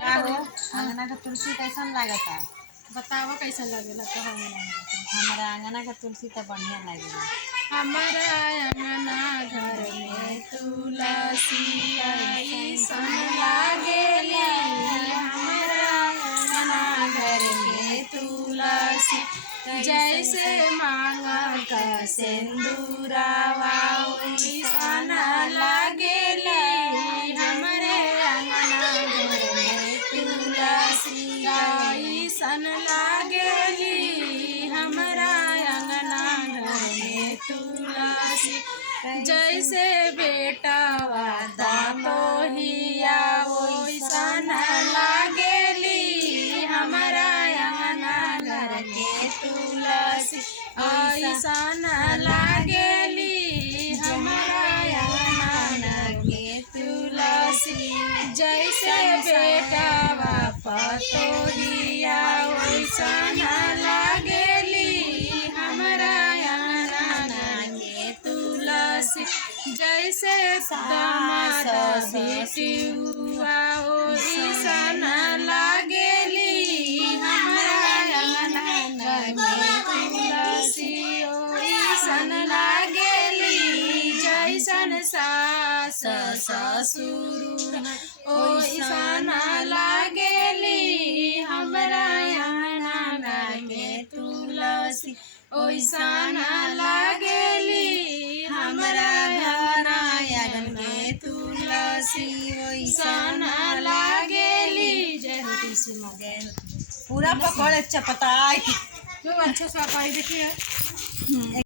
का हो अंगना का तुलसी कैसन लागता? बतावा कैसा लगेला तो हमारा अंगना का तुलसी तो बढ़िया लागेला। हमारा अंगना घर में तुलसी ऐसन लागेली। हमारा अंगना घर में तुलसी जैसे मांगा का सिंदूरावा वैसन लागेली। हमारे अंगना घर में तुलसी ऐसन लागेली। हमारा अंगना घर में तुलसी जैसे बेटा वादा मोहिया वैसन लागेली। हमारा अंगना घर में तुलसी ऐसन लागेली। हमारा अंगना के तुलसी जैसे बेटा पतोहिया वैसन लागेली। हमारा अंगना के तुलसी जैसे दामाद बेटियुआ वैसन लागेली। हमारा अंगना में तुलसी वैसन लागेली। जैसन सास ससुर वैसन लागेली। हमारा अंगना में तुलसी वैसन लागेली। हमारा अंगना में तुलसी वैसन लागेली। जय हो तुलसी माँ। पूरा पकड़े चपटाई। क्यों अच्छा सा पाई देखिए।